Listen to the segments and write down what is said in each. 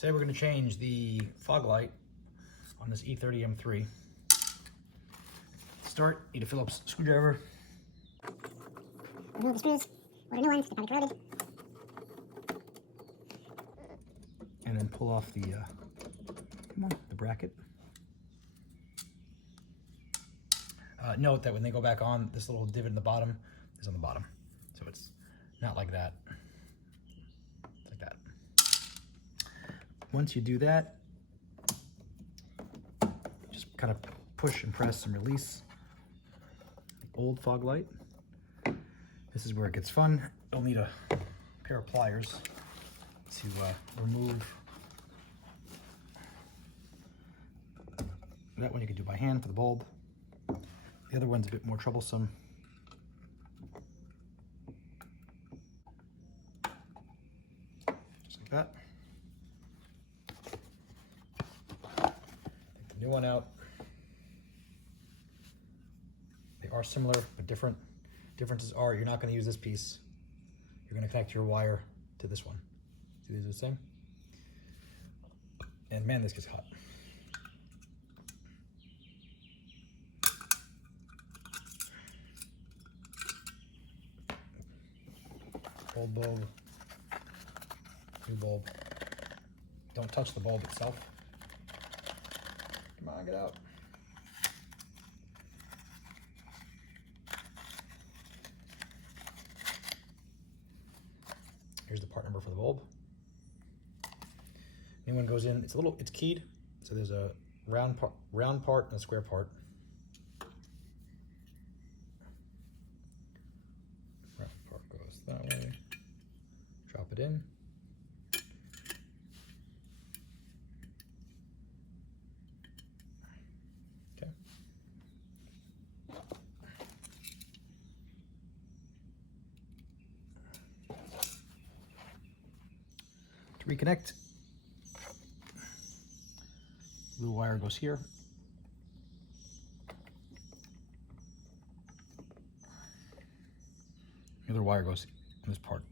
Today we're going to change the fog light on this E30 M3. Start, need a Phillips screwdriver. Remove the screws, order new ones, they're probably corroded. And then pull off the, the bracket. Note that when they go back on, this little divot in the bottom is on the bottom. So it's not like that. It's like that. Once you do that, just kind of push and press and release the old fog light. This is where it gets fun. You'll need a pair of pliers to remove. That one you can do by hand for the bulb. The other one's a bit more troublesome. Just like that. Take the new one out. They are similar but different. Differences are you're not going to use this piece. You're going to connect your wire to this one. See, these are the same. And man, this gets hot. Old bulb, new bulb. Don't touch the bulb itself. Come on, get out. Here's the part number for the bulb. New one goes in. It's keyed. So there's a round part and a square part. Round part goes that way. Drop it in. Okay. To reconnect, blue wire goes here. The other wire goes in this part.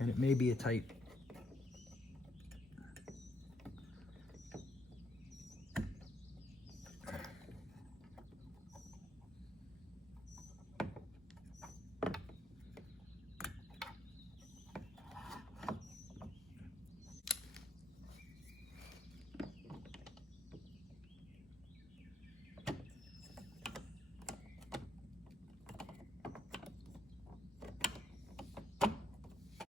And it may be a tight